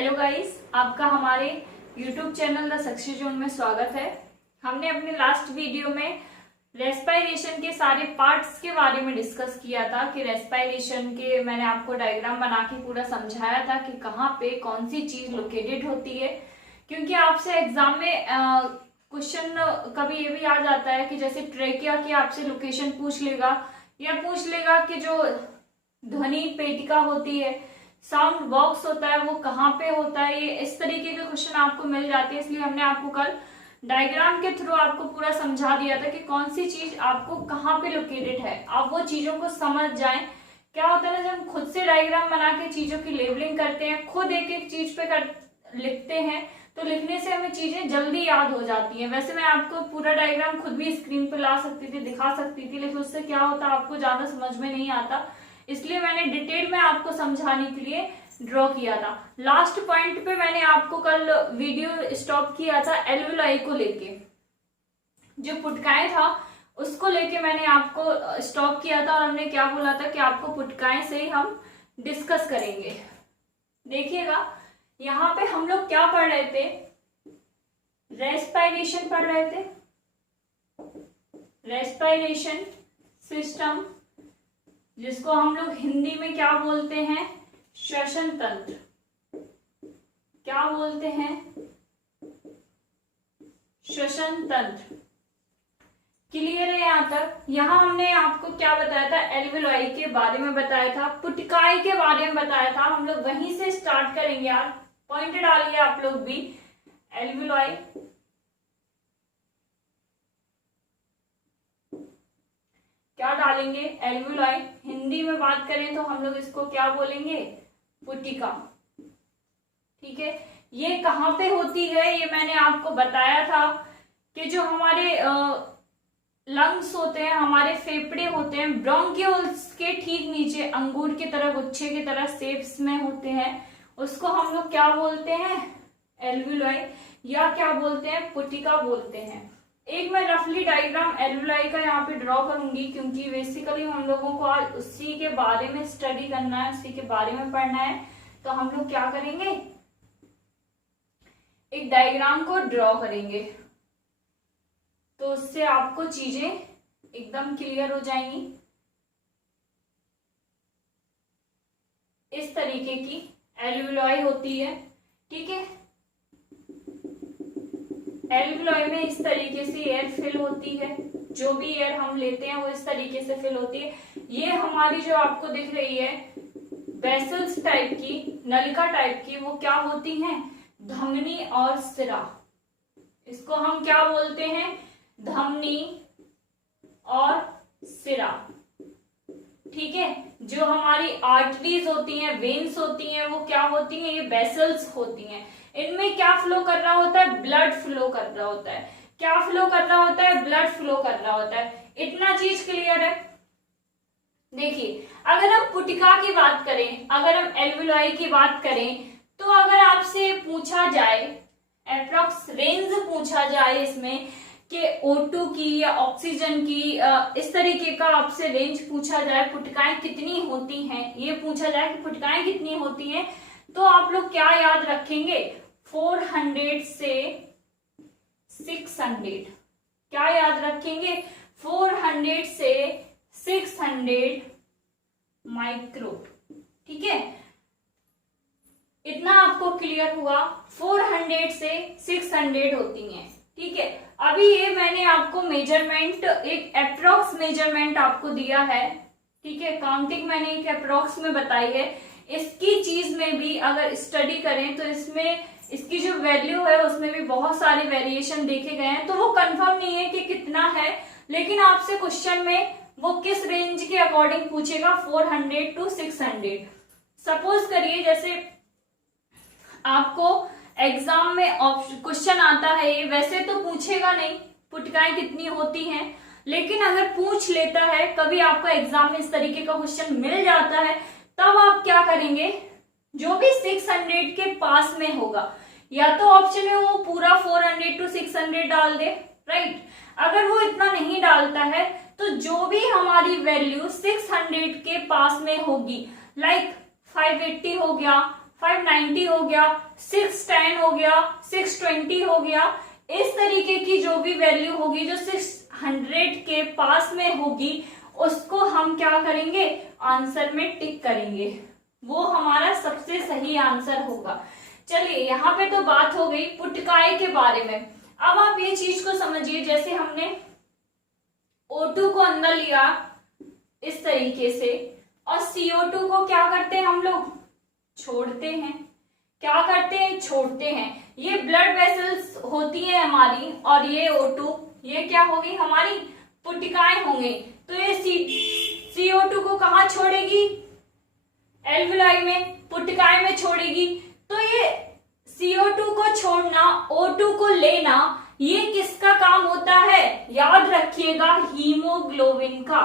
Hello guys, आपका हमारे YouTube channel the success zone में स्वागत है। हमने अपने लास्ट वीडियो में रेस्पिरेशन के सारे पार्ट्स के बारे में डिस्कस किया था कि रेस्पिरेशन के मैंने आपको डायग्राम बना के पूरा समझाया था कि कहाँ पे कौन सी चीज लोकेटेड होती है। क्योंकि आपसे एग्जाम में क्वेश्चन कभी ये भी आ जाता है कि जैसे ट्रेकिया की आपसे लोकेशन पूछ लेगा या पूछ लेगा कि जो ध्वनि पेटिका होती है, साउंड बॉक्स होता है, वो कहाँ पे होता है। ये इस तरीके के क्वेश्चन आपको मिल जाते हैं। इसलिए हमने आपको कल डायग्राम के थ्रू आपको पूरा समझा दिया था कि कौन सी चीज आपको कहाँ पे लोकेटेड है। आप वो चीजों को समझ जाएं। क्या होता है ना, जब हम खुद से डायग्राम बना के चीजों की लेबलिंग करते हैं, खुद एक एक चीज पे लिखते हैं, तो लिखने से हमें चीजें जल्दी याद हो जाती हैं। वैसे मैं आपको पूरा डायग्राम खुद भी स्क्रीन पे ला सकती थी, दिखा सकती थी, लेकिन उससे क्या होता आपको ज्यादा समझ में नहीं आता। इसलिए मैंने डिटेल में आपको समझाने के लिए ड्रॉ किया था। लास्ट पॉइंट पे मैंने आपको कल वीडियो स्टॉप किया था एल्वेलाई को लेके, जो पुटकाएं था उसको लेके मैंने आपको स्टॉप किया था। और हमने क्या बोला था कि आपको पुटकाएं से ही हम डिस्कस करेंगे। देखिएगा, यहाँ पे हम लोग क्या पढ़ रहे थे, रेस्पिरेशन पढ़ रहे थे। रेस्पिरेशन सिस्टम, जिसको हम लोग हिंदी में क्या बोलते हैं, श्वसन तंत्र। क्या बोलते हैं, श्वसन तंत्र। क्लियर है यहाँ तक? यहाँ हमने आपको क्या बताया था, एल्वेलाई के बारे में बताया था, पुटकाई के बारे में बताया था। हम लोग वहीं से स्टार्ट करेंगे यार, पॉइंट डालिए आप लोग भी। एल्वेलाई, क्या डालेंगे, एल्वेलाई। हिंदी में बात करें तो हम लोग इसको क्या बोलेंगे, पुटिका। ठीक है, ये कहाँ पे होती है ये मैंने आपको बताया था कि जो हमारे लंग्स होते हैं, हमारे फेफड़े होते हैं, ब्रोंकियोल्स के ठीक नीचे अंगूर की तरह, गुच्छे की तरह शेप्स में होते हैं, उसको हम लोग क्या बोलते हैं, एल्वेलाई, या क्या बोलते हैं, पुटिका बोलते हैं। एक मैं रफली डायग्राम एल्वेलाई का यहाँ पे ड्रॉ करूंगी, क्योंकि बेसिकली हम लोगों को आज उसी के बारे में स्टडी करना है, उसी के बारे में पढ़ना है। तो हम लोग क्या करेंगे, एक डायग्राम को ड्रॉ करेंगे, तो उससे आपको चीजें एकदम क्लियर हो जाएंगी। इस तरीके की एल्वेलाई होती है। ठीक है, एल्वेलाई में इस तरीके से एयर फिल होती है। जो भी एयर हम लेते हैं वो इस तरीके से फिल होती है। ये हमारी जो आपको दिख रही है वेसल्स टाइप की, नलिका टाइप की, वो क्या होती हैं, धमनी और सिरा। इसको हम क्या बोलते हैं, धमनी और सिरा। ठीक है, जो हमारी आर्टरीज होती हैं, वेन्स होती हैं, वो क्या होती हैं, ये वेसल्स होती हैं। इनमें क्या फ्लो कर रहा होता है, ब्लड फ्लो कर रहा होता है। क्या फ्लो कर रहा होता है, ब्लड फ्लो कर रहा होता है। इतना चीज क्लियर है। देखिए, अगर हम पुटिका की बात करें, अगर हम एल्वेलाई की बात करें, तो अगर आपसे पूछा जाए, एप्रोक्स रेंज पूछा जाए इसमें कि O2 की या ऑक्सीजन की, इस तरीके का आपसे रेंज पूछा जाए, पुटकाएं कितनी होती हैं, ये पूछा जाए कि पुटकाएं कितनी होती हैं, तो आप लोग क्या याद रखेंगे, 400 से 600। क्या याद रखेंगे, 400 से 600 माइक्रो। ठीक है, इतना आपको क्लियर हुआ। 400 से 600 होती हैं। ठीक है, अभी ये मैंने आपको मेजरमेंट, एक अप्रोक्स मेजरमेंट आपको दिया है। ठीक है, काउंटिंग मैंने एक अप्रोक्स में बताई है। इसकी चीज में भी अगर स्टडी करें तो इसमें इसकी जो वैल्यू है उसमें भी बहुत सारे वेरिएशन देखे गए हैं। तो वो कंफर्म नहीं है कि कितना है, लेकिन आपसे क्वेश्चन में वो किस रेंज के अकॉर्डिंग पूछेगा, 400 to 600। सपोज करिए जैसे आपको एग्जाम में क्वेश्चन आता है, ये वैसे तो पूछेगा नहीं पुटकाएं कितनी होती हैं, लेकिन अगर पूछ लेता है, कभी आपको एग्जाम में इस तरीके का क्वेश्चन मिल जाता है, तब आप क्या करेंगे, जो भी 600 के पास में होगा, या तो ऑप्शन में वो पूरा 400 to 600 डाल दे, राइट। अगर वो इतना नहीं डालता है तो जो भी हमारी वैल्यू 600 के पास में होगी, लाइक 580 हो गया, 590 हो गया, 610 हो गया, 620 हो गया। इस तरीके की जो भी वैल्यू होगी जो 600 के पास में होगी उसको हम क्या करेंगे, आंसर में टिक करेंगे, वो हमारा सबसे सही आंसर होगा। चलिए यहाँ पे तो बात हो गई पुटकाय के बारे में। अब आप ये चीज को समझिए, जैसे हमने O2 को अंदर लिया इस तरीके से और CO2 को क्या करते हैं हम लोग, छोड़ते हैं। क्या करते हैं, छोड़ते हैं। ये ब्लड वेसल्स होती है हमारी और ये O2, ये क्या होगी, हमारी पुटिकाएं होंगी। तो ये CO2 को कहाँ छोड़ेगी, एल्वुलाई में, पुटिकाएं में छोड़ेगी। तो ये CO2 को छोड़ना, O2 को लेना, ये किसका काम होता है, याद रखिएगा, हीमोग्लोबिन का।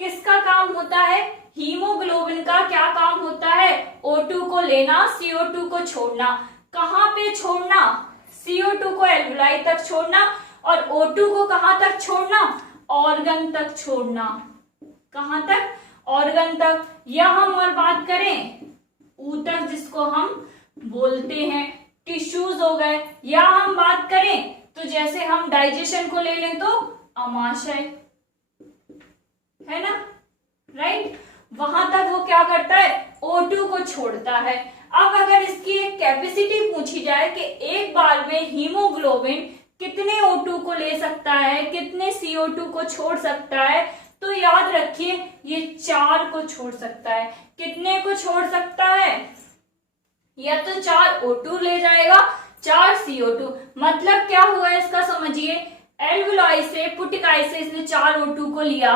किसका काम होता है, हीमोग्लोबिन का। क्या काम होता है, O2 को लेना, CO2 को छोड़ना। कहाँ पे छोड़ना, CO2 को एल्वुलाई तक छोड़ना और O2 को कहाँ तक छोड़ना, ऑर्गन तक छोड़ना। कहाँ तक, ऑर्गन तक। या हम और बात करें ऊतक, जिसको हम बोलते हैं, टिश्यूज हो गए। या हम बात करें तो जैसे हम डाइजेशन को ले लें तो अमाशय, है ना, राइट, वहां तक वो क्या करता है, O2 को छोड़ता है। अब अगर इसकी एक कैपेसिटी पूछी जाए कि एक बार में हीमोग्लोबिन कितने O2 को ले सकता है, कितने CO2 को छोड़ सकता है, तो याद रखिए ये 4 को छोड़ सकता है। कितने को छोड़ सकता है, या तो 4 O2 ले जाएगा, 4 CO2। मतलब क्या हुआ इसका समझिए, एल्वुलाई से, पुटिकाई से इसने 4 O2 को लिया,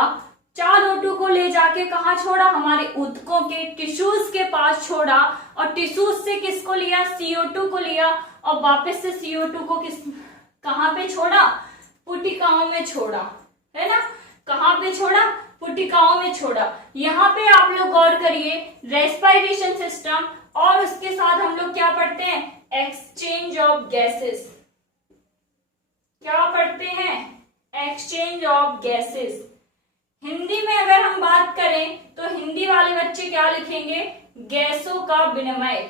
4 O2 को ले जाके कहा छोड़ा, हमारे ऊतकों के टिश्यूज के पास छोड़ा और टिश्यूज से किसको लिया, CO2 को लिया और वापस से CO2 को कहां पे छोड़ा, पुटिकाओं में छोड़ा, है ना। कहां पे छोड़ा, पुटिकाओं में छोड़ा। यहाँ पे आप लोग गौर करिए, रेस्पिरेशन सिस्टम और उसके साथ हम लोग क्या पढ़ते हैं, एक्सचेंज ऑफ गैसेस। क्या पढ़ते हैं, एक्सचेंज ऑफ गैसेस। हिंदी में अगर हम बात करें तो हिंदी वाले बच्चे क्या लिखेंगे, गैसों का विनिमय।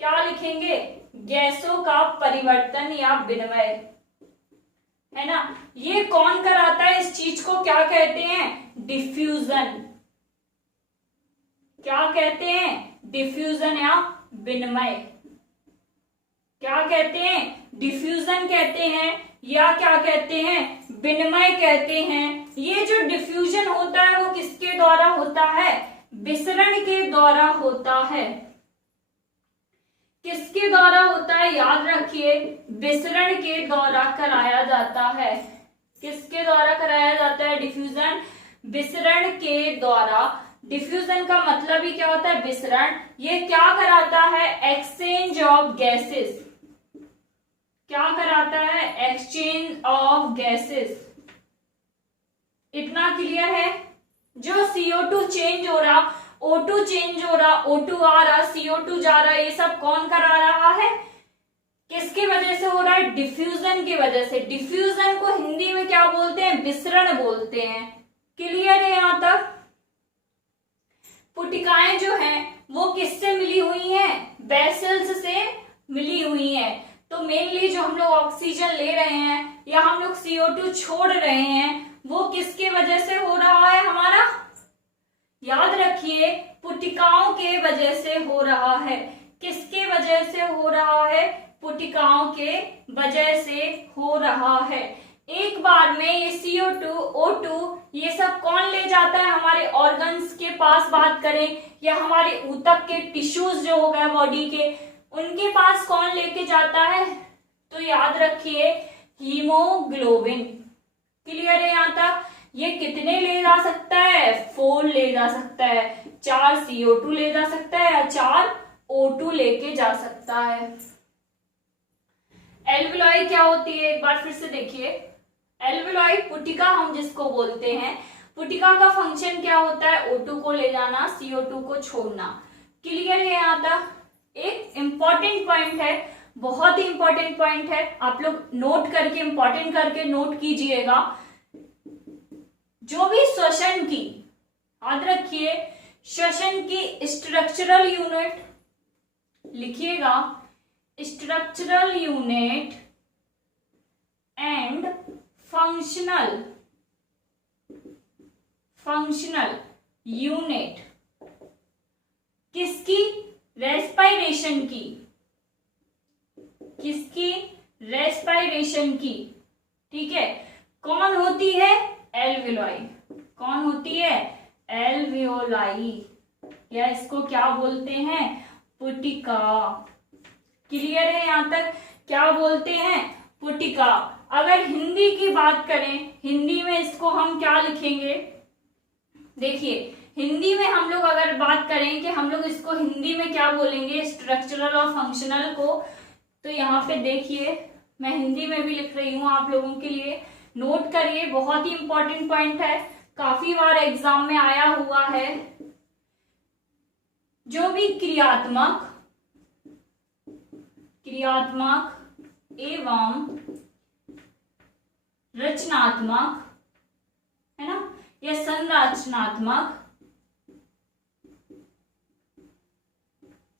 क्या लिखेंगे, गैसों का परिवर्तन या विनिमय, है ना। ये कौन कराता है, इस चीज को क्या कहते हैं, डिफ्यूजन। क्या कहते हैं, डिफ्यूजन या विनिमय। क्या कहते हैं, डिफ्यूजन कहते हैं या क्या कहते हैं, विनिमय कहते हैं। ये जो डिफ्यूजन होता है वो किसके द्वारा होता है, विसरण के द्वारा होता है। किसके द्वारा होता है, याद रखिए, विसरण के द्वारा कराया जाता है। किसके द्वारा कराया जाता है डिफ्यूजन, विसरण के द्वारा। डिफ्यूजन का मतलब ही क्या होता है, विसरण। ये क्या कराता है, एक्सचेंज ऑफ गैसेस। क्या कराता है, एक्सचेंज ऑफ गैसेस। इतना क्लियर है। जो CO2 चेंज हो रहा, O2 चेंज हो रहा, O2 आ रहा, CO2 जा रहा, ये सब कौन करा रहा है, किसकी वजह से हो रहा है, डिफ्यूजन की वजह से। डिफ्यूजन को हिंदी में क्या बोलते हैं, विसरण बोलते हैं। क्लियर है यहां तक। पुटिकाएं जो हैं वो किससे मिली हुई हैं, वेसल्स से मिली हुई हैं। तो मेनली जो हम लोग ऑक्सीजन ले रहे हैं या हम लोग CO2 छोड़ रहे हैं वो किसके वजह से हो रहा है हमारा, याद रखिए, पुटिकाओं के वजह से हो रहा है। किसके वजह से हो रहा है, पुटिकाओं के वजह से हो रहा है। एक बार में ये CO2, O2 ये सब कौन ले जाता है, हमारे ऑर्गन्स के पास बात करें या हमारे ऊतक के टिश्यूज जो हो गए बॉडी के, उनके पास कौन लेके जाता है, तो याद रखिए हीमोग्लोबिन। क्लियर है यहां तक। ये कितने ले जा सकता है, 4 ले जा सकता है, 4 CO2 ले जा सकता है या 4 O2 लेके जा सकता है। एल्वुलाई क्या होती है, एक बार फिर से देखिए। एल्वुलाई, पुटिका हम जिसको बोलते हैं, पुटिका का फंक्शन क्या होता है, O2 को ले जाना, CO2 को छोड़ना। क्लियर है यहाँ तक। एक इंपॉर्टेंट पॉइंट है, बहुत ही इंपॉर्टेंट पॉइंट है, आप लोग नोट करके, इंपॉर्टेंट करके नोट कीजिएगा। जो भी श्वसन की, याद रखिए श्वसन की स्ट्रक्चरल यूनिट, लिखिएगा structural unit and functional unit किसकी? रेस्पायरेशन की। किसकी? रेस्पायरेशन की। ठीक है, कौन होती है? एल्वियोलाई। कौन होती है? एल्वियोलाई, या इसको क्या बोलते हैं? पुटिका। क्लियर है यहां तक? क्या बोलते हैं? पुटिका। अगर हिंदी की बात करें, हिंदी में इसको हम क्या लिखेंगे? देखिए, हिंदी में हम लोग अगर बात करें कि हम लोग इसको हिंदी में क्या बोलेंगे स्ट्रक्चरल और फंक्शनल को, तो यहाँ पे देखिए मैं हिंदी में भी लिख रही हूँ आप लोगों के लिए, नोट करिए, बहुत ही इंपॉर्टेंट पॉइंट है, काफी बार एग्जाम में आया हुआ है। जो भी क्रियात्मक एवं रचनात्मक है ना, या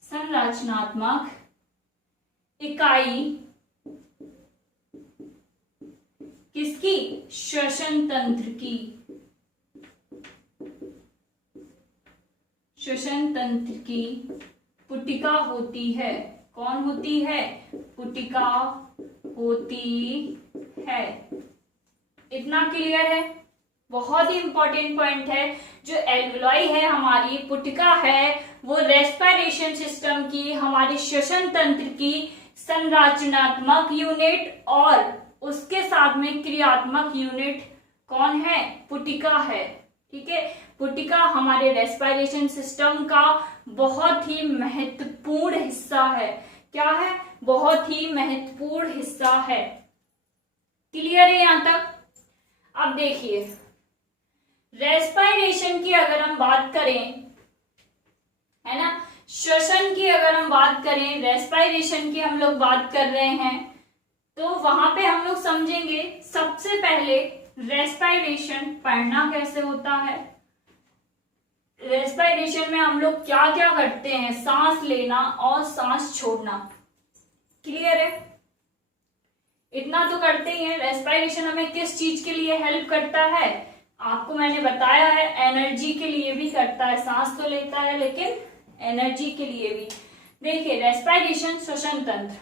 संरचनात्मक इकाई किसकी? श्वसन तंत्र की। श्वसन तंत्र की पुटिका होती है। कौन होती है? पुटिका होती है। इतना क्लियर है? बहुत ही इंपॉर्टेंट पॉइंट है। जो एल्वियोलाई है हमारी, पुटिका है, वो रेस्पिरेशन सिस्टम की, हमारे श्वसन तंत्र की संरचनात्मक यूनिट और उसके साथ में क्रियात्मक यूनिट कौन है? पुटिका है। ठीक है, पुटिका हमारे रेस्पिरेशन सिस्टम का बहुत ही महत्वपूर्ण हिस्सा है। क्या है? बहुत ही महत्वपूर्ण हिस्सा है। क्लियर है यहां तक? अब देखिए, रेस्पिरेशन की अगर हम बात करें, है ना, श्वसन की अगर हम बात करें, रेस्पिरेशन की हम लोग बात कर रहे हैं, तो वहां पे हम लोग समझेंगे सबसे पहले रेस्पिरेशन पढ़ना कैसे होता है। रेस्पिरेशन में हम लोग क्या क्या करते हैं? सांस लेना और सांस छोड़ना। क्लियर है? इतना तो करते ही हैं। रेस्पिरेशन हमें किस चीज के लिए हेल्प करता है? आपको मैंने बताया है, एनर्जी के लिए भी करता है। सांस तो लेता है लेकिन एनर्जी के लिए भी। देखिए, रेस्पिरेशन श्वसन तंत्र,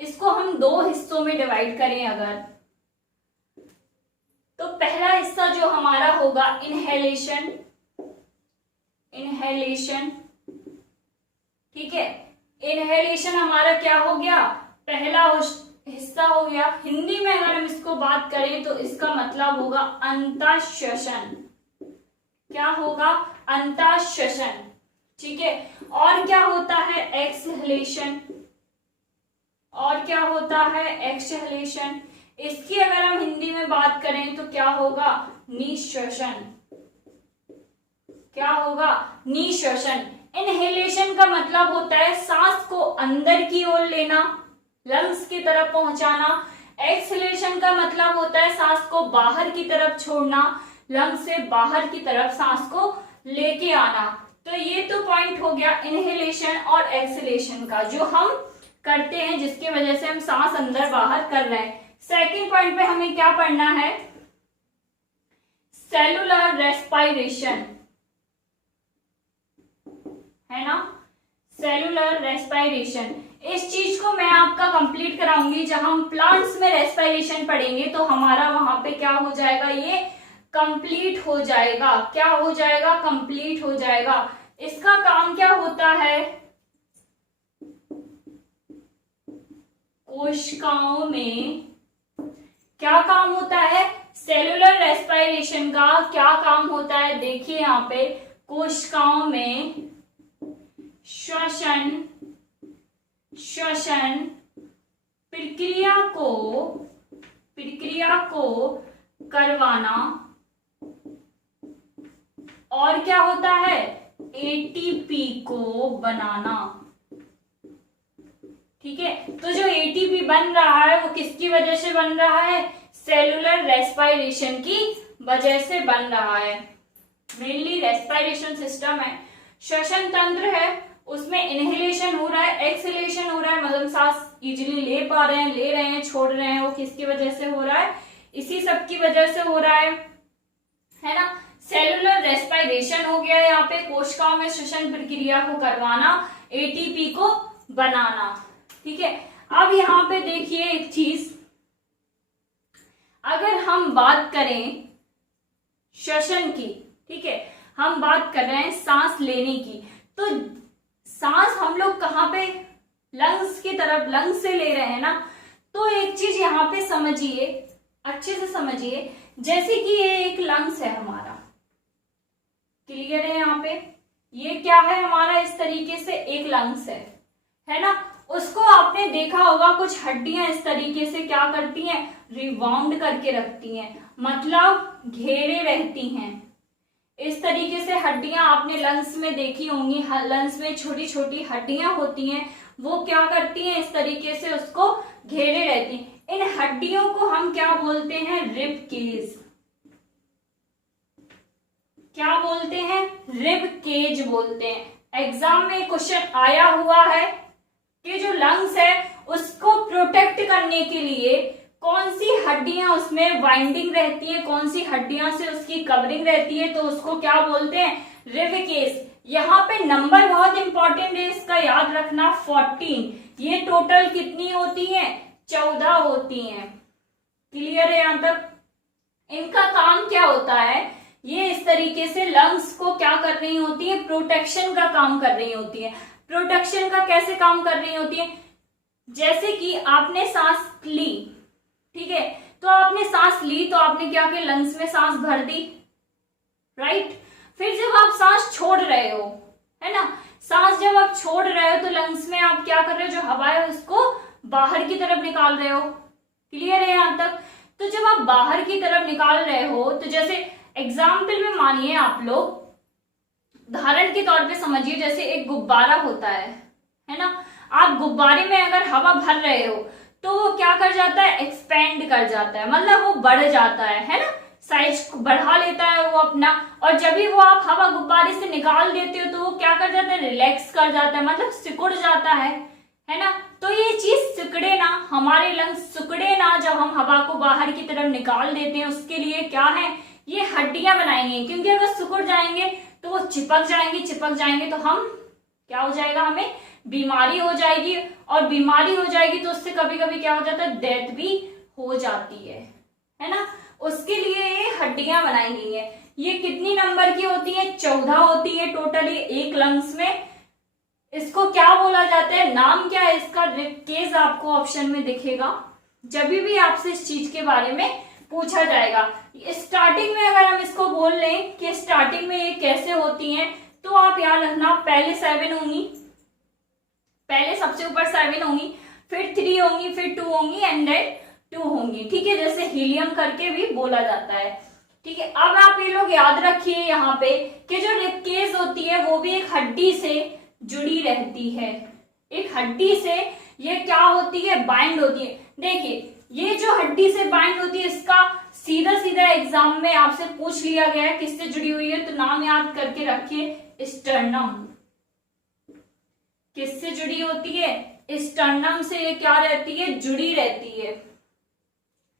इसको हम दो हिस्सों में डिवाइड करें अगर, तो पहला हिस्सा जो हमारा होगा इनहेलेशन। ठीक है, इनहेलेशन हमारा क्या हो गया? पहला हिस्सा हो गया। हिंदी में अगर हम इसको बात करें तो इसका मतलब होगा अंतःश्वसन। क्या होगा? अंतःश्वसन। ठीक है, और क्या होता है? एक्सहेलेशन। और क्या होता है? एक्सहेलेशन। इसकी अगर हम हिंदी में बात करें तो क्या होगा? निश्वसन। क्या होगा? निश्वसन। इनहेलेशन का मतलब होता है सांस को अंदर की ओर लेना, लंग्स की तरफ पहुंचाना। एक्सहेलेशन का मतलब होता है सांस को बाहर की तरफ छोड़ना, लंग्स से बाहर की तरफ सांस को लेके आना। तो ये तो पॉइंट हो गया इनहेलेशन और एक्सहेलेशन का, जो हम करते हैं जिसकी वजह से हम सांस अंदर बाहर कर रहे हैं। सेकंड पॉइंट पे हमें क्या पढ़ना है? सेलुलर रेस्पिरेशन, है ना, सेलुलर रेस्पिरेशन। इस चीज को मैं आपका कंप्लीट कराऊंगी। जब हम प्लांट्स में रेस्पिरेशन पढ़ेंगे तो हमारा वहां पे क्या हो जाएगा? ये कंप्लीट हो जाएगा। क्या हो जाएगा? कंप्लीट हो जाएगा। इसका काम क्या होता है? कोशिकाओं में क्या काम होता है? सेलुलर रेस्पिरेशन का क्या काम होता है? देखिए यहां पे, कोशिकाओं में श्वसन प्रक्रिया को करवाना, और क्या होता है? एटीपी को बनाना। ठीक है, तो जो एटीपी बन रहा है वो किसकी वजह से बन रहा है? सेलुलर रेस्पिरेशन की वजह से बन रहा है। मेनली रेस्पिरेशन सिस्टम है, श्वसन तंत्र है, उसमें इनहेलेशन हो रहा है, एक्सहेलेशन हो रहा है, मतलब सांस इजीली ले पा रहे हैं, ले रहे हैं, छोड़ रहे हैं, वो किसकी वजह से हो रहा है, इसी सब की वजह से हो रहा है ना। सेलुलर रेस्पिरेशन हो गया यहाँ पे, कोशिकाओं में श्वसन प्रक्रिया को करवाना, एटीपी को बनाना, ठीक है। अब यहाँ पे देखिए एक चीज, अगर हम बात करें श्वसन की, ठीक है, हम बात कर रहे हैं सांस लेने की, तो सांस हम लोग कहाँ पे, लंग्स की तरफ, लंग्स से ले रहे हैं ना। तो एक चीज यहाँ पे समझिए, अच्छे से समझिए, जैसे कि ये एक लंग्स है हमारा, क्लियर है यहाँ पे, ये क्या है हमारा, इस तरीके से एक लंग्स है ना। उसको आपने देखा होगा कुछ हड्डियां इस तरीके से क्या करती हैं, रिबाउंड करके रखती हैं, मतलब घेरे रहती हैं। इस तरीके से हड्डियां आपने लंग्स में देखी होंगी, लंग्स में छोटी छोटी हड्डियां होती हैं, वो क्या करती हैं, इस तरीके से उसको घेरे रहती हैं। इन हड्डियों को हम क्या बोलते हैं, रिब केज, क्या बोलते हैं, रिब केज बोलते हैं। एग्जाम में क्वेश्चन आया हुआ है कि जो लंग्स है उसको प्रोटेक्ट करने के लिए कौन सी हड्डियां उसमें वाइंडिंग रहती है, कौन सी हड्डियां से उसकी कवरिंग रहती है, तो उसको क्या बोलते हैं, रिब केज। यहाँ पे नंबर बहुत इंपॉर्टेंट है, इसका याद रखना, 14। ये टोटल कितनी होती है, 14 होती हैं, क्लियर है यहाँ तक। इनका काम क्या होता है, ये इस तरीके से लंग्स को क्या कर रही होती है, प्रोटेक्शन का काम कर रही होती है। प्रोटेक्शन का कैसे काम कर रही होती है, जैसे कि आपने सांस ली, ठीक है, तो आपने सांस ली तो आपने क्या किया, लंग्स में सांस भर दी, राइट। फिर जब आप सांस छोड़ रहे हो, है ना, सांस जब आप छोड़ रहे हो तो लंग्स में आप क्या कर रहे हो, जो हवा है उसको बाहर की तरफ निकाल रहे हो, क्लियर है यहाँ तक। तो जब आप बाहर की तरफ निकाल रहे हो, तो जैसे एग्जाम्पल में मानिए आप लोग, उदाहरण के तौर पे समझिए, जैसे एक गुब्बारा होता है ना, आप गुब्बारे में अगर हवा भर रहे हो तो वो क्या कर जाता है, एक्सपेंड कर जाता है, मतलब वो बढ़ जाता है ना, साइज बढ़ा लेता है वो अपना। और जब भी वो आप हवा गुब्बारे से निकाल देते हो तो वो क्या कर जाता है, रिलैक्स कर जाता है, मतलब सिकुड़ जाता है ना। तो ये चीज सिकुड़े ना, हमारे लंग्स सिकुड़े ना, जब हम हवा को बाहर की तरफ निकाल देते हैं, उसके लिए क्या है, ये हड्डियां बनाई हैं, क्योंकि अगर सिकुड़ जाएंगे तो वो चिपक जाएंगे तो हम क्या हो जाएगा, हमें बीमारी हो जाएगी, और बीमारी हो जाएगी तो उससे कभी कभी क्या हो जाता है, डेथ भी हो जाती है ना। उसके लिए ये हड्डियां बनाई गई है। ये कितनी नंबर की होती है, 14 होती है टोटली एक लंग्स में। इसको क्या बोला जाता है, नाम क्या है इसका, रिब केज आपको ऑप्शन में दिखेगा, जब भी आपसे इस चीज के बारे में पूछा जाएगा। स्टार्टिंग में अगर हम इसको बोल लें कि स्टार्टिंग में ये कैसे होती हैं, तो आप याद रखना, पहले 7 होंगी, पहले सबसे ऊपर 7 होंगी, फिर 3 होंगी, फिर 2 होंगी, एंड देन 2 होंगी, ठीक है, जैसे हीलियम करके भी बोला जाता है, ठीक है। अब आप ये लोग याद रखिए यहाँ पे कि जो रिब केज होती है वो भी एक हड्डी से जुड़ी रहती है, एक हड्डी से ये क्या होती है, बाइंड होती है। देखिए ये जो हड्डी से बाइंड होती है, इसका सीधा सीधा एग्जाम में आपसे पूछ लिया गया है किससे जुड़ी हुई है, तो नाम याद करके रखिए, स्टर्नम। किससे जुड़ी होती है, स्टर्नम से ये क्या रहती है, जुड़ी रहती है।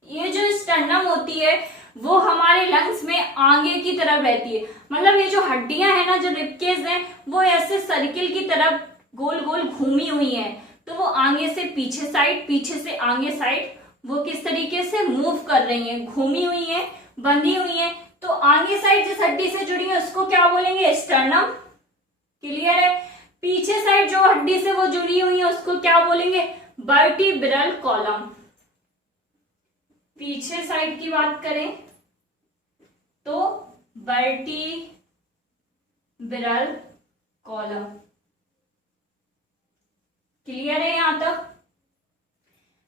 ये जो स्टर्नम होती है वो हमारे लंग्स में आगे की तरफ रहती है, मतलब ये जो हड्डियां है ना, जो रिब केज है, वो ऐसे सर्किल की तरफ गोल गोल घूमी हुई है, तो वो आगे से पीछे साइड, पीछे से आगे साइड, वो किस तरीके से मूव कर रही है, घूमी हुई है, बंधी हुई है। तो आगे साइड जिस हड्डी से जुड़ी है उसको क्या बोलेंगे, स्टर्नम, क्लियर है। पीछे साइड जो हड्डी से वो जुड़ी हुई है उसको क्या बोलेंगे, वर्टिब्रल कॉलम। पीछे साइड की बात करें तो वर्टिब्रल कॉलम, क्लियर है यहां तक।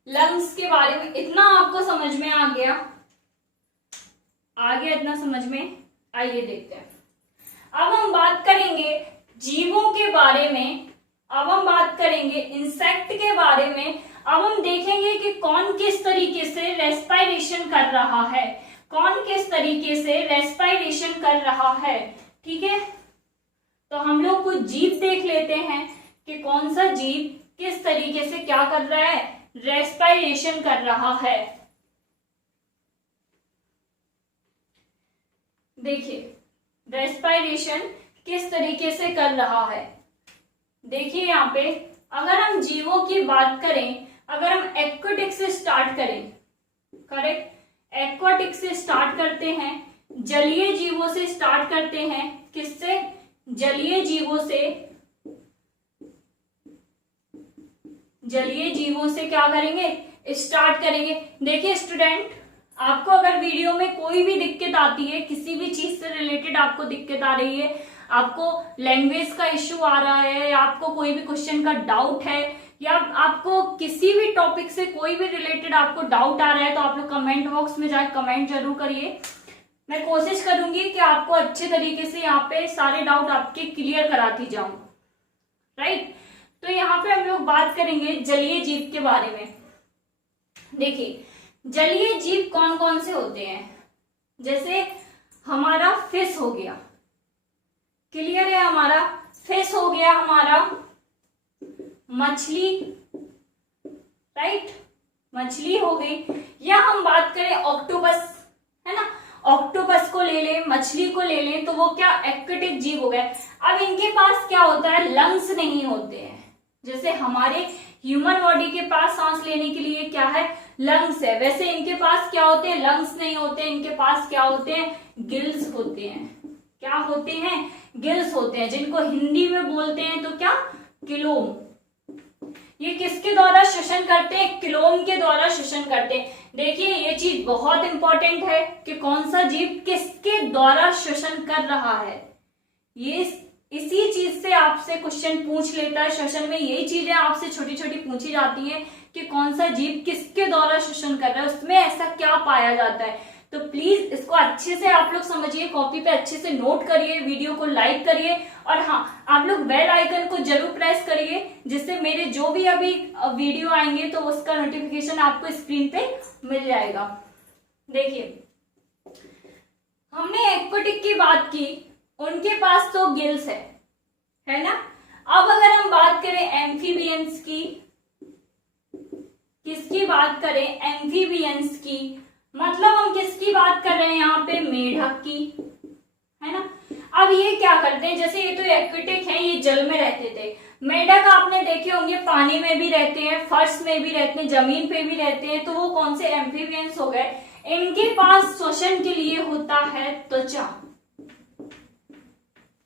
लंग्स के बारे में इतना आपको समझ में आ गया, इतना समझ में। आइए देखते हैं, अब हम बात करेंगे जीवों के बारे में, अब हम बात करेंगे इंसेक्ट के बारे में। अब हम देखेंगे कि कौन किस तरीके से रेस्पिरेशन कर रहा है। कौन किस तरीके से रेस्पायरेशन कर रहा है। ठीक है, तो हम लोग कुछ जीव देख लेते हैं कि कौन सा जीव किस तरीके से क्या कर रहा है, रेस्पायरेशन कर रहा है। देखिए रेस्पायरेशन किस तरीके से कर रहा है। देखिए यहाँ पे अगर हम जीवों की बात करें, अगर हम एक्वाटिक से स्टार्ट करें, करेक्ट, एक्वाटिक से स्टार्ट करते हैं, जलीय जीवों से स्टार्ट करते हैं। किससे? जलीय जीवों से। जलीय जीवों से क्या करेंगे, स्टार्ट करेंगे। देखिए स्टूडेंट, आपको अगर वीडियो में कोई भी दिक्कत आती है, किसी भी चीज से रिलेटेड आपको दिक्कत आ रही है, आपको लैंग्वेज का इश्यू आ रहा है, या आपको कोई भी क्वेश्चन का डाउट है, या आपको किसी भी टॉपिक से कोई भी रिलेटेड आपको डाउट आ रहा है, तो आप लोग कमेंट बॉक्स में जाकर कमेंट जरूर करिए। मैं कोशिश करूंगी कि आपको अच्छे तरीके से यहाँ पे सारे डाउट आपके क्लियर कराती जाऊं। राइट, तो यहाँ पे हम लोग बात करेंगे जलीय जीव के बारे में। देखिए जलीय जीव कौन कौन से होते हैं, जैसे हमारा फिश हो गया, क्लियर है, हमारा फिश हो गया, हमारा मछली, राइट, मछली हो गई। या हम बात करें ऑक्टोपस, है ना, ऑक्टोपस को ले लें, मछली को ले लें, तो वो क्या एक्वाटिक जीव हो गए। अब इनके पास क्या होता है, लंग्स नहीं होते हैं। जैसे हमारे ह्यूमन बॉडी के पास सांस लेने के लिए क्या है, लंग्स है, वैसे इनके पास क्या होते हैं, लंग्स नहीं होते, इनके पास क्या होते हैं, गिल्स होते हैं। क्या होते हैं, गिल्स होते हैं, जिनको हिंदी में बोलते हैं तो क्या, किलोम। ये किसके द्वारा श्वसन करते हैं, किलोम के द्वारा श्वसन करते हैं। देखिए ये चीज बहुत इंपॉर्टेंट है कि कौन सा जीव किसके द्वारा श्वसन कर रहा है। ये इसी चीज से आपसे क्वेश्चन पूछ लेता है, श्वसन में यही चीजें आपसे छोटी छोटी पूछी जाती हैं कि कौन सा जीव किसके द्वारा श्वसन कर रहा है, उसमें ऐसा क्या पाया जाता है। तो प्लीज इसको अच्छे से आप लोग समझिए, कॉपी पे अच्छे से नोट करिए, वीडियो को लाइक करिए, और हाँ आप लोग बेल आइकन को जरूर प्रेस करिए, जिससे मेरे जो भी अभी वीडियो आएंगे तो उसका नोटिफिकेशन आपको स्क्रीन पे मिल जाएगा। देखिए हमने एक्वाटिक की बात की, उनके पास तो गिल्स है ना। अब अगर हम बात करें एम्फीबियंस की, किसकी बात करें, एम्फीबियंस की, मतलब हम किसकी बात कर रहे हैं यहाँ पे, मेढक की, है ना। अब ये क्या करते हैं, जैसे ये तो एक्वाटिक है, ये जल में रहते थे। मेढक आपने देखे होंगे पानी में भी रहते हैं, फर्श में भी रहते हैं, जमीन पे भी रहते हैं, तो वो कौन से एम्फीबियंस हो गए। इनके पास श्वसन के लिए होता है त्वचा।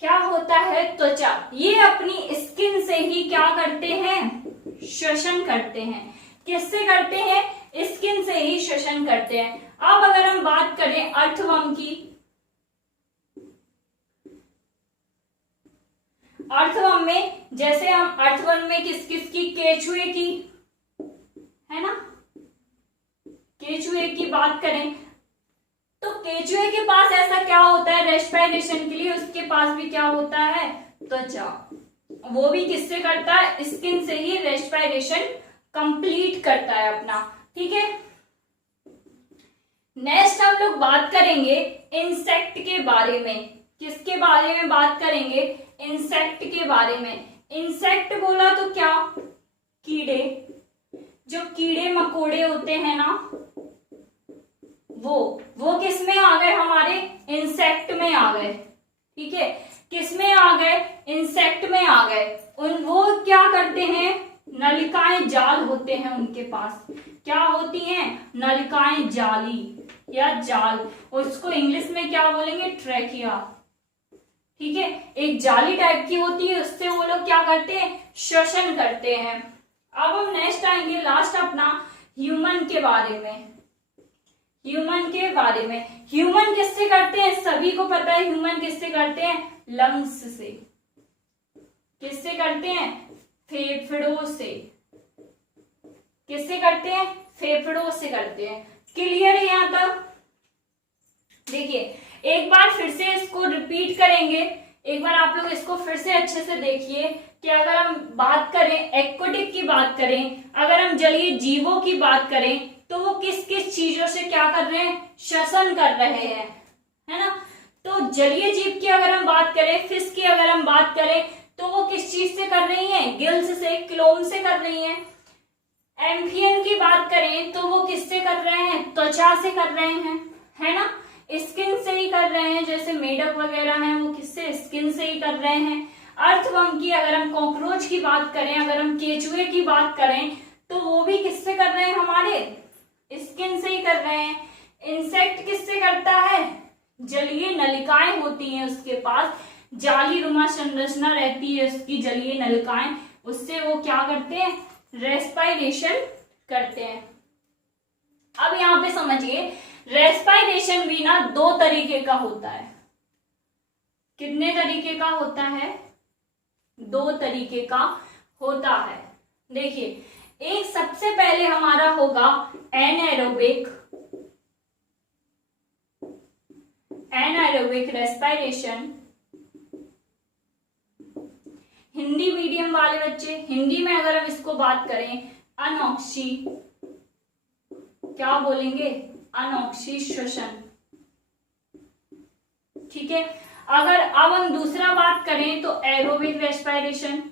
क्या होता है, त्वचा। ये अपनी स्किन से ही क्या करते हैं, श्वसन करते हैं। किससे करते हैं, स्किन से ही श्वसन करते हैं। अब अगर हम बात करें अर्थवर्म की, अर्थवर्म में जैसे हम अर्थवर्म में किस किस की, केचुए की, है ना, केचुए की बात करें तो केचुए के पास ऐसा क्या होता है, रेस्पिरेशन के लिए उसके पास भी क्या होता है, त्वचा। वो भी किससे करता है, स्किन से ही रेस्पिरेशन कंप्लीट करता है अपना। ठीक है, नेक्स्ट हम लोग बात करेंगे इंसेक्ट के बारे में। किसके बारे में बात करेंगे, इंसेक्ट के बारे में। इंसेक्ट बोला तो क्या, कीड़े, जो कीड़े मकोड़े होते हैं ना, वो किस में आ गए, हमारे इंसेक्ट में आ गए। ठीक है, किस में आ गए, इंसेक्ट में आ गए। वो क्या करते हैं, नलिकाएं जाल होते हैं उनके पास। क्या होती हैं, नलिकाएं जाली या जाल, उसको इंग्लिश में क्या बोलेंगे, ट्रैकिया। ठीक है, एक जाली टाइप की होती है, उससे वो लोग क्या करते हैं, श्वसन करते हैं। अब हम नेक्स्ट आएंगे लास्ट अपना ह्यूमन के बारे में। ह्यूमन के बारे में, ह्यूमन किससे करते हैं, सभी को पता है ह्यूमन किससे करते हैं, लंग्स से। किससे करते हैं, फेफड़ों से। किससे करते हैं, फेफड़ों से करते हैं। क्लियर है यहाँ तक। देखिए एक बार फिर से इसको रिपीट करेंगे, एक बार आप लोग इसको फिर से अच्छे से देखिए कि अगर हम बात करें एक्वाटिक की बात करें, अगर हम जलीय जीवों की बात करें, तो वो किस किस चीजों से क्या कर रहे हैं, श्वसन कर रहे हैं, है ना। तो जलीय जीव की अगर हम बात करें, फिश की अगर हम बात करें, तो वो किस चीज से कर रही हैं, गिल्स से, क्लोम से कर रही हैं। एम्फियन की बात करें तो वो किससे कर रहे हैं, त्वचा से कर रहे हैं, है ना, स्किन से ही कर रहे हैं। जैसे मेढक वगैरह हैं वो किससे, स्किन से ही कर रहे हैं। अर्थवर्म की अगर हम कॉकरोच की बात करें, अगर हम केचुए की बात करें, तो वो भी किससे कर रहे हैं, हमारे स्किन से ही कर रहे हैं। इंसेक्ट किससे करता है, जलीय नलिकाएं होती हैं उसके पास, जालीनुमा संरचना रहती है उसकी जलीय नलिकाएं, उससे वो क्या करते हैं, रेस्पायरेशन करते हैं। अब यहां पे समझिए, रेस्पायरेशन भी ना दो तरीके का होता है। कितने तरीके का होता है, दो तरीके का होता है। देखिए, एक सबसे पहले हमारा होगा एनाएरोबिक रेस्पायरेशन। हिंदी मीडियम वाले बच्चे, हिंदी में अगर हम इसको बात करें, अनॉक्सी, क्या बोलेंगे, अनॉक्सी श्वसन, ठीक है। अगर अब हम दूसरा बात करें तो aerobic respiration,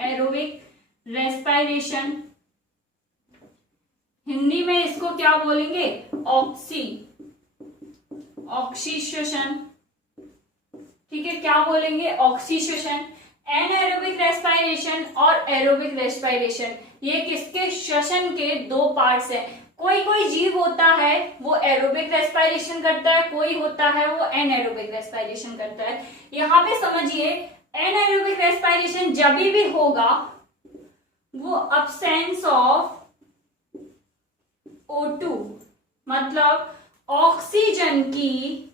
aerobic respiration, Hindi में इसको क्या बोलेंगे, ऑक्सी श्वसन, ठीक है, क्या बोलेंगे, ऑक्सी श्वसन। एनाएरोबिक रेस्पायरेशन और एरोबिक रेस्पायरेशन, ये किसके, श्वसन के दो पार्ट्स है। कोई कोई जीव होता है वो एरोबिक रेस्पायरेशन करता है, कोई होता है वो एनाएरोबिक रेस्पायरेशन करता है। यहां पे समझिए, एनाएरोबिक रेस्पायरेशन जब भी होगा वो अब्सेंस ऑफ O2, मतलब ऑक्सीजन की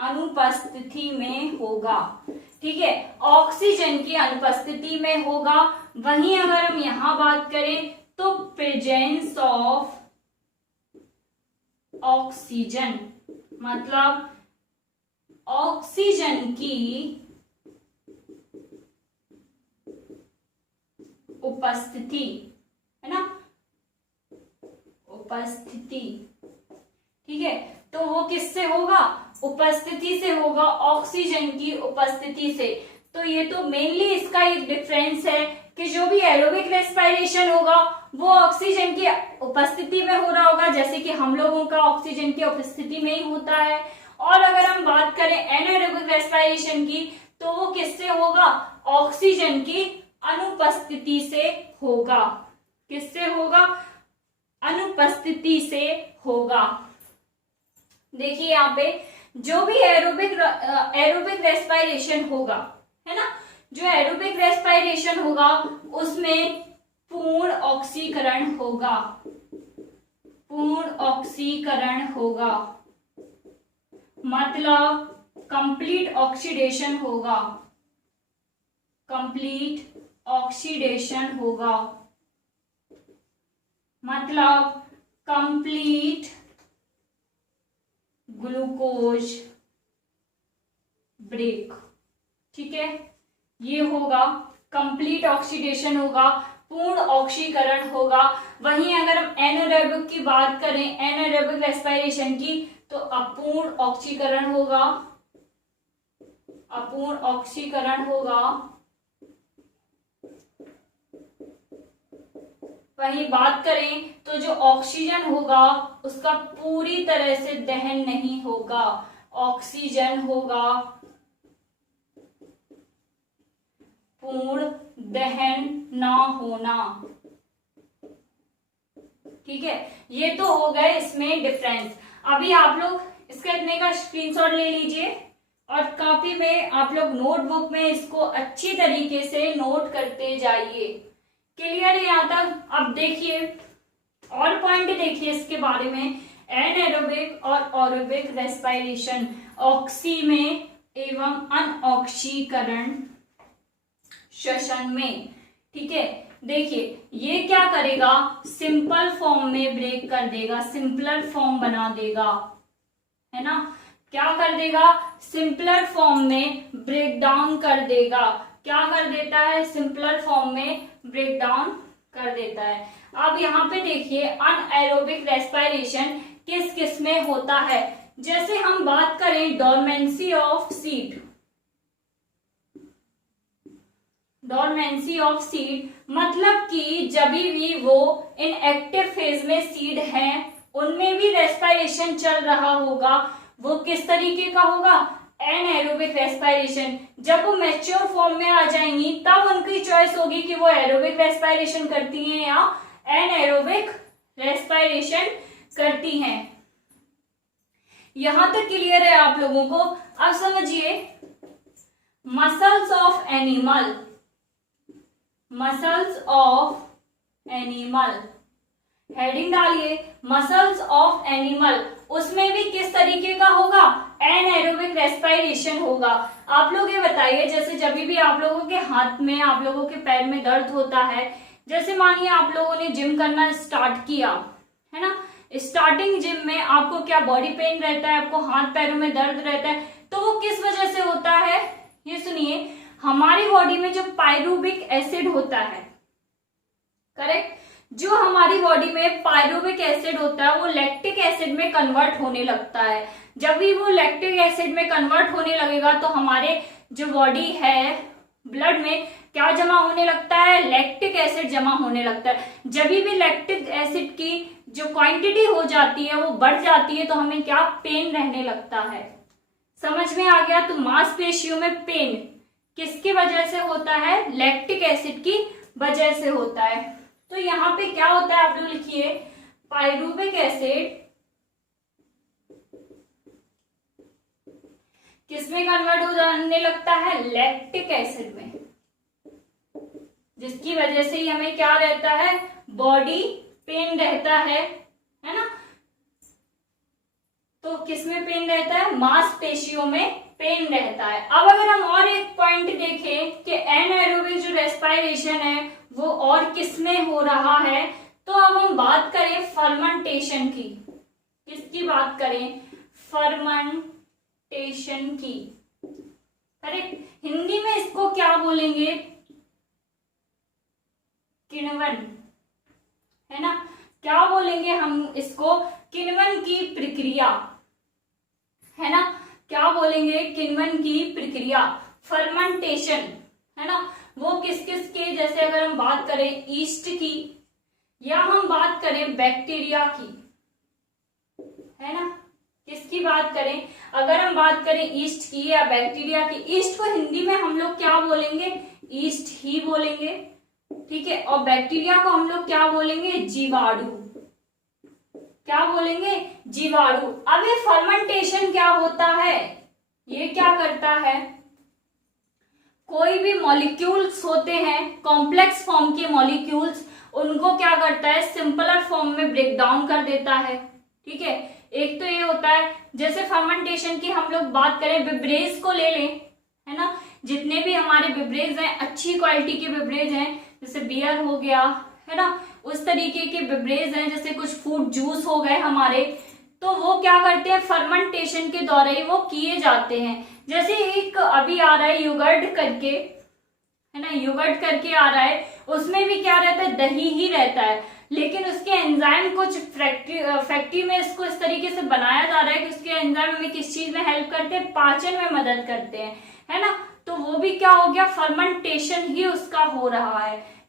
अनुपस्थिति में होगा, ठीक है, ऑक्सीजन की अनुपस्थिति में होगा। वहीं अगर हम यहां बात करें तो प्रेजेंस ऑफ ऑक्सीजन, मतलब ऑक्सीजन की उपस्थिति, है ना, उपस्थिति, ठीक है। तो वो किससे होगा, उपस्थिति से होगा, ऑक्सीजन की उपस्थिति से। तो ये तो मेनली इसका एक डिफरेंस है कि जो भी एरोबिक रेस्पायरेशन होगा वो ऑक्सीजन की उपस्थिति में हो रहा होगा, जैसे कि हम लोगों का ऑक्सीजन की उपस्थिति में ही होता है। और अगर हम बात करें एनाएरोबिक रेस्पायरेशन की, तो वो किससे होगा, ऑक्सीजन की अनुपस्थिति से होगा। किससे होगा, अनुपस्थिति से होगा। देखिए यहाँ पे जो भी एरोबिक रेस्पायरेशन होगा, है ना, जो एरोबिक रेस्पायरेशन होगा उसमें पूर्ण ऑक्सीकरण होगा, पूर्ण ऑक्सीकरण होगा, मतलब कंप्लीट ऑक्सीडेशन होगा, कंप्लीट ऑक्सीडेशन होगा, मतलब कंप्लीट ग्लूकोज ब्रेक, ठीक है, ये होगा, कंप्लीट ऑक्सीडेशन होगा, पूर्ण ऑक्सीकरण होगा। वहीं अगर हम एनाएरोबिक की बात करें, एनाएरोबिक रेस्पायरेशन की, तो अपूर्ण ऑक्सीकरण होगा, अपूर्ण ऑक्सीकरण होगा। वहीं बात करें तो जो ऑक्सीजन होगा उसका पूरी तरह से दहन नहीं होगा, ऑक्सीजन होगा पूर्ण दहन ना होना, ठीक है। ये तो हो गए इसमें डिफरेंस। अभी आप लोग इसका इतने का स्क्रीनशॉट ले लीजिए और कॉपी में आप लोग नोटबुक में इसको अच्छी तरीके से नोट करते जाइए। क्लियर है यहाँ तक? अब देखिए और पॉइंट देखिए इसके बारे में, एनाएरोबिक और एरोबिक रेस्पायरेशन, ऑक्सी में एवं अनऑक्सीकरण श्वसन में, ठीक है। देखिए ये क्या करेगा, सिंपल फॉर्म में ब्रेक कर देगा, सिंपलर फॉर्म बना देगा, है ना। क्या कर देगा, सिंपलर फॉर्म में ब्रेक डाउन कर देगा। क्या कर देता है, सिंपलर फॉर्म में ब्रेक डाउन कर देता है। अब यहाँ पे देखिए अनएरोबिक रेस्पिरेशन किस किस में होता है। जैसे हम बात करें dormancy of seed, dormancy of seed मतलब कि जब भी वो इन एक्टिव फेज में सीड है उनमें भी रेस्पिरेशन चल रहा होगा, वो किस तरीके का होगा, एनएरोबिक रेस्पिरेशन। जब वो मैच्योर फॉर्म में आ जाएंगी तब उनकी चॉइस होगी कि वो एरोबिक रेस्पिरेशन करती हैं या एनएरोबिक रेस्पिरेशन करती हैं। यहां तक क्लियर है आप लोगों को। अब समझिए muscles of animal, muscles of animal, heading डालिए मसल्स ऑफ एनिमल, उसमें भी किस तरीके का होगा, एनएरोबिक रेस्पिरेशन होगा। आप लोग ये बताइए, जैसे जब भी आप लोगों के हाथ में, आप लोगों के पैर में दर्द होता है, जैसे मानिए आप लोगों ने जिम करना स्टार्ट किया है ना, स्टार्टिंग जिम में आपको क्या बॉडी पेन रहता है, आपको हाथ पैरों में दर्द रहता है, तो वो किस वजह से होता है, ये सुनिए, हमारी बॉडी में जो पायरुविक एसिड होता है, करेक्ट, जो हमारी बॉडी में पायरुविक एसिड होता है वो लैक्टिक एसिड में कन्वर्ट होने लगता है। जब भी वो लैक्टिक एसिड में कन्वर्ट होने लगेगा तो हमारे जो बॉडी है, ब्लड में क्या जमा होने लगता है, लैक्टिक एसिड जमा होने लगता है। जब भी लैक्टिक एसिड की जो क्वांटिटी हो जाती है वो बढ़ जाती है तो हमें क्या, पेन रहने लगता है। समझ में आ गया। तो मांसपेशियों में पेन किसकी वजह से होता है, लैक्टिक एसिड की वजह से होता है। तो यहाँ पे क्या होता है, आप लोग लिखिए पायरुविक एसिड किसमें कन्वर्ट हो जाने लगता है, लैक्टिक एसिड में, जिसकी वजह से ही हमें क्या रहता है, बॉडी पेन रहता है ना। तो किसमें पेन रहता है, मांसपेशियों में पेन रहता है। अब अगर हम और एक पॉइंट देखें कि एनएरोबिक जो रेस्पिरेशन है वो और किसमें हो रहा है, तो अब हम बात करें फर्मेंटेशन की। किसकी बात करें, फर्मेंटेशन की, करेक्ट। हिंदी में इसको क्या बोलेंगे, किण्वन, है ना, क्या बोलेंगे हम इसको, किण्वन की प्रक्रिया, है ना, क्या बोलेंगे, किण्वन की प्रक्रिया, फर्मेंटेशन, है ना। वो किस किस के, जैसे अगर हम बात करें ईस्ट की या हम बात करें बैक्टीरिया की, है ना, किसकी बात करें, अगर हम बात करें ईस्ट की या बैक्टीरिया की, ईस्ट को हिंदी में हम लोग क्या बोलेंगे, ईस्ट ही बोलेंगे, ठीक है। और बैक्टीरिया को हम लोग क्या बोलेंगे, जीवाणु, क्या बोलेंगे, जीवाणु। अब ये फर्मेंटेशन क्या होता है, ये क्या करता है, कोई भी मॉलिक्यूल्स होते हैं, कॉम्प्लेक्स फॉर्म के मॉलिक्यूल्स, उनको क्या करता है, सिंपलर फॉर्म में ब्रेक डाउन कर देता है, ठीक है। एक तो ये होता है, जैसे फर्मेंटेशन की हम लोग बात करें, बिब्रेज को ले लें, है ना, जितने भी हमारे बिब्रेज हैं, अच्छी क्वालिटी के बिब्रेज हैं, जैसे बियर हो गया, है ना, उस तरीके के बिब्रेज हैं, जैसे कुछ फ्रूट जूस हो गए हमारे, तो वो क्या करते हैं, फर्मेंटेशन के द्वारा ही वो किए जाते हैं। जैसे एक अभी आ रहा है योगर्ट करके, है ना, योगर्ट करके आ रहा है, उसमें भी क्या रहता है, दही ही रहता है, लेकिन उसके एंजाइम कुछ फैक्ट्री में इसको इस तरीके से बनाया जा रहा है कि उसके एंजाइम में किस चीज में हेल्प करते हैं, पाचन में मदद करते हैं, है ना। तो वो भी क्या हो गया, फर्मेंटेशन ही उसका हो रहा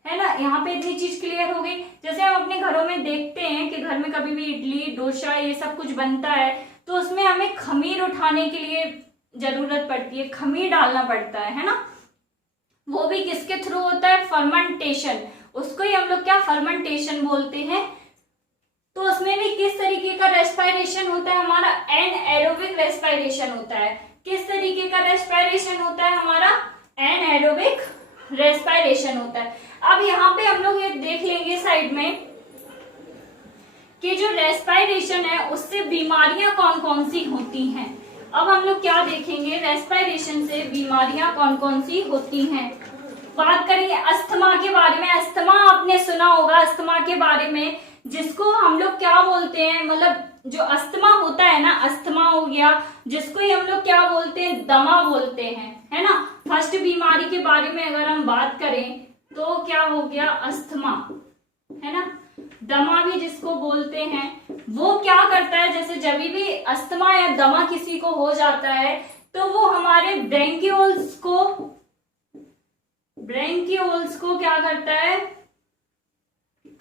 है ना। यहाँ पे इतनी चीज क्लियर हो गई। जैसे हम अपने घरों में देखते हैं कि घर में कभी भी इडली डोसा ये सब कुछ बनता है तो उसमें हमें खमीर उठाने के लिए जरूरत पड़ती है, खमीर डालना पड़ता है ना। वो भी किसके थ्रू होता है, फर्मेंटेशन, उसको ही हम लोग क्या, फर्मेंटेशन बोलते हैं। तो उसमें भी किस तरीके का रेस्पिरेशन होता है हमारा, एनएरोबिक रेस्पिरेशन होता है। किस तरीके का रेस्पिरेशन होता है हमारा, एनएरोबिक रेस्पिरेशन होता है। अब यहाँ पे हम लोग ये देख लेंगे साइड में कि जो रेस्पिरेशन है उससे बीमारियां कौन कौन सी होती हैं। अब हम लोग क्या देखेंगे, रेस्पिरेशन से बीमारियां कौन कौन सी होती हैं। बात करेंगे अस्थमा के बारे में। अस्थमा आपने सुना होगा, अस्थमा के बारे में, जिसको हम लोग क्या बोलते हैं, मतलब जो अस्थमा होता है ना, अस्थमा हो गया, जिसको ही हम लोग क्या बोलते हैं, दमा बोलते हैं, है ना। फर्स्ट बीमारी के बारे में अगर हम बात करें तो क्या हो गया, अस्थमा, है ना। दमा भी जिसको बोलते हैं, वो क्या करता है, जैसे जब भी अस्थमा या दमा किसी को हो जाता है तो वो हमारे ब्रेंकियोल्स को क्या करता है,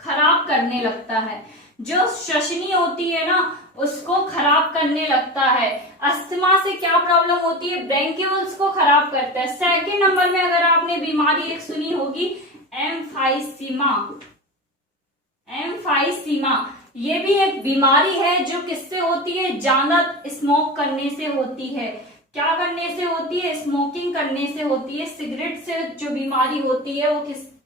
खराब करने लगता है। जो श्वसनी होती है ना उसको खराब करने लगता है। अस्थमा से क्या प्रॉब्लम होती है, ब्रेंकियोल्स को खराब करता है। सेकंड नंबर में अगर आपने बीमारी एक सुनी होगी, एम्फाइसीमा, ये भी एक बीमारी है जो किससे होती है, ज्यादा स्मोक करने से होती है। क्या करने से होती है, स्मोकिंग करने से होती है। सिगरेट से जो बीमारी होती है वो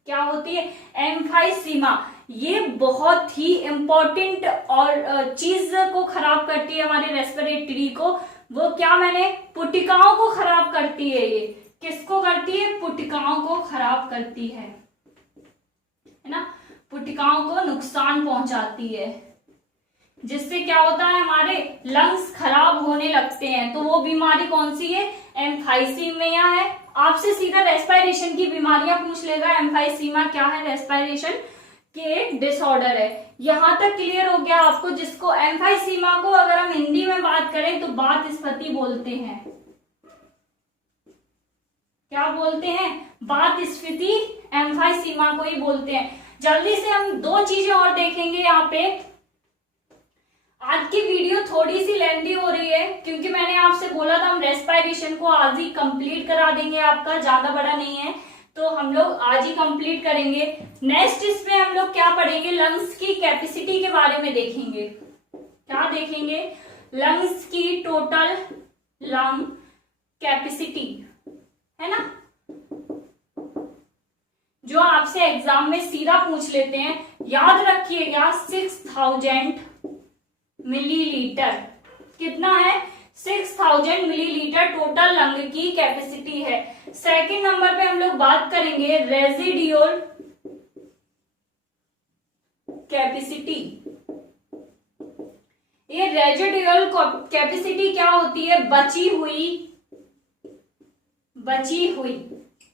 क्या होती है, एम्फाइसीमा। ये बहुत ही इंपॉर्टेंट और चीज को खराब करती है हमारे रेस्पिरेटरी को। वो क्या, मैंने पुटिकाओं को खराब करती है। ये किसको करती है, पुटिकाओं को खराब करती है ना, पुटिकाओं को नुकसान पहुंचाती है, जिससे क्या होता है, हमारे लंग्स खराब होने लगते हैं। तो वो बीमारी कौन सी है, एम्फाइसीमिया है। आपसे सीधा रेस्पिरेशन की बीमारियां पूछ लेगा, एम्फाइसीमा क्या है, रेस्पिरेशन के डिसऑर्डर है। यहां तक क्लियर हो गया आपको। जिसको एम्फाइसीमा को अगर हम हिंदी में बात करें तो बात स्फीति बोलते हैं। क्या बोलते हैं, बात स्फीति एम्फाइसीमा को ही बोलते हैं। जल्दी से हम दो चीजें और देखेंगे यहाँ पे। आज की वीडियो थोड़ी सी लेंथी हो रही है क्योंकि मैंने आपसे बोला था हम रेस्पिरेशन को आज ही कंप्लीट करा देंगे, आपका ज्यादा बड़ा नहीं है तो हम लोग आज ही कंप्लीट करेंगे। नेक्स्ट इसमें हम लोग क्या पढ़ेंगे, लंग्स की कैपेसिटी के बारे में देखेंगे। क्या देखेंगे, लंग्स की टोटल लंग कैपेसिटी, है ना, जो आपसे एग्जाम में सीधा पूछ लेते हैं। याद रखिएगा 6000 मिलीलीटर, कितना है, 6000 मिलीलीटर टोटल लंग की कैपेसिटी है। सेकंड नंबर पे हम लोग बात करेंगे रेजिडियोल कैपेसिटी। ये रेजिडियोल कैपेसिटी क्या होती है, बची हुई,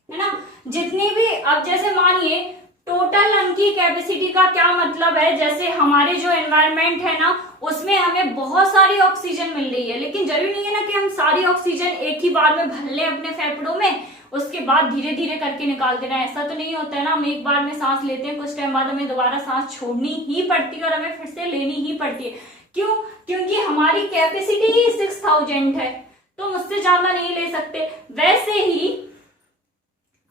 है ना। जितनी भी, अब जैसे मानिए टोटल लंग की कैपेसिटी का क्या मतलब है, जैसे हमारे जो एनवायरनमेंट है ना उसमें हमें बहुत सारी ऑक्सीजन मिल रही है, लेकिन जरूरी नहीं है ना कि हम सारी ऑक्सीजन एक ही बार में भर लें अपने फेफड़ों में, उसके बाद धीरे धीरे करके निकाल देना। ऐसा तो नहीं होता है ना, हम एक बार में सांस लेते हैं, कुछ टाइम बाद हमें दोबारा सांस छोड़नी ही पड़ती है और हमें फिर से लेनी ही पड़ती है। क्यों, क्योंकि हमारी कैपेसिटी ही 6000 है तो मुझसे ज्यादा नहीं ले सकते। वैसे ही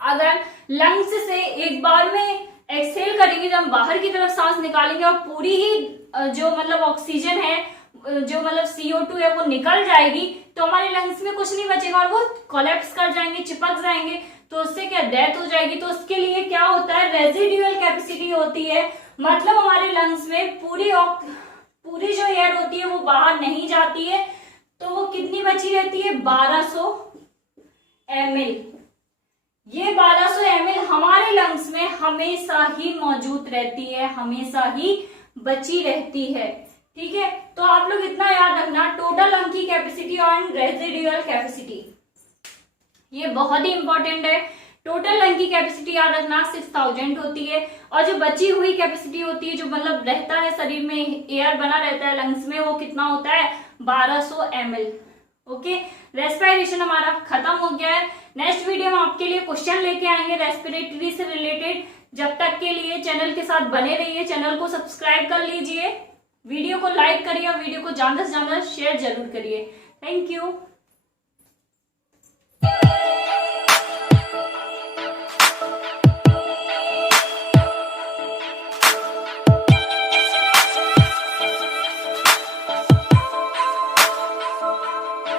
अगर लंग्स से एक बार में एक्सहेल करेंगे, जब हम बाहर की तरफ सांस निकालेंगे और पूरी ही जो मतलब ऑक्सीजन है, जो मतलब CO2 है वो निकल जाएगी तो हमारे लंग्स में कुछ नहीं बचेगा और वो कोलैप्स कर जाएंगे, चिपक जाएंगे, तो उससे क्या डेथ हो जाएगी। तो उसके लिए क्या होता है, रेजिडुअल कैपेसिटी होती है, मतलब हमारे लंग्स में पूरी जो एयर होती है वो बाहर नहीं जाती है, तो वो कितनी बची रहती है, 1200 ml। ये 1200 ml हमारे लंग्स में हमेशा ही मौजूद रहती है, हमेशा ही बची रहती है। ठीक है, तो आप लोग इतना याद रखना, टोटल लंग की कैपेसिटी और रेजिडुअल कैपेसिटी, ये बहुत ही इंपॉर्टेंट है। टोटल लंग की कैपेसिटी याद रखना 6000 होती है और जो बची हुई कैपेसिटी होती है, जो मतलब रहता है शरीर में, एयर बना रहता है लंग्स में, वो कितना होता है, 1200 ml। ओके, रेस्पिरेशन हमारा खत्म हो गया है। नेक्स्ट वीडियो में आपके लिए क्वेश्चन लेके आएंगे रेस्पिरेटरी से रिलेटेड। जब तक के लिए चैनल के साथ बने रहिए, चैनल को सब्सक्राइब कर लीजिए, वीडियो को लाइक करिए और वीडियो को ज्यादा से ज्यादा शेयर जरूर करिए। Thank you.